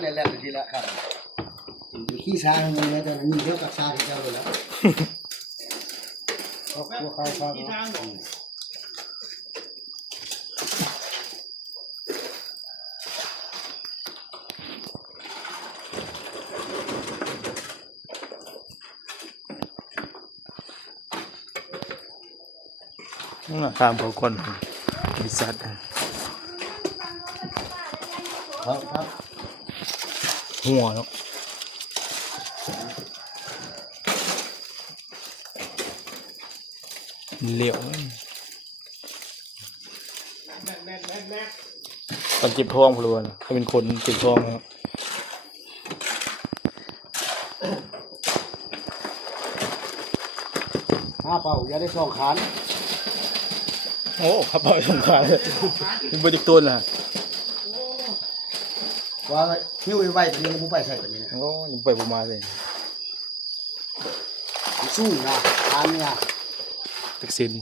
แล้วแล่นๆไปทีละครับขี้ช้างเลยนะแต่มีเท่ากับช้างเจ้าเลยแล้วครอบครัวเขาตามพอคนบริษัทครับหัวเนาะเหลวตอนเจ็บท้องพลวนเขาเป็นคนเจ็บท้องนะครับเป่าอย่าได้2 ขานโอ้ครับเอาสงขลาเลยเป็นโปรเจกต์ต้นล่ะว่าหิ้วไว้ตัวนี้นะผู้ไปใส่ตัวนี้นะ โอ้ยังไปประมาณเลย สู้นะทานเนี่ย ตักสิน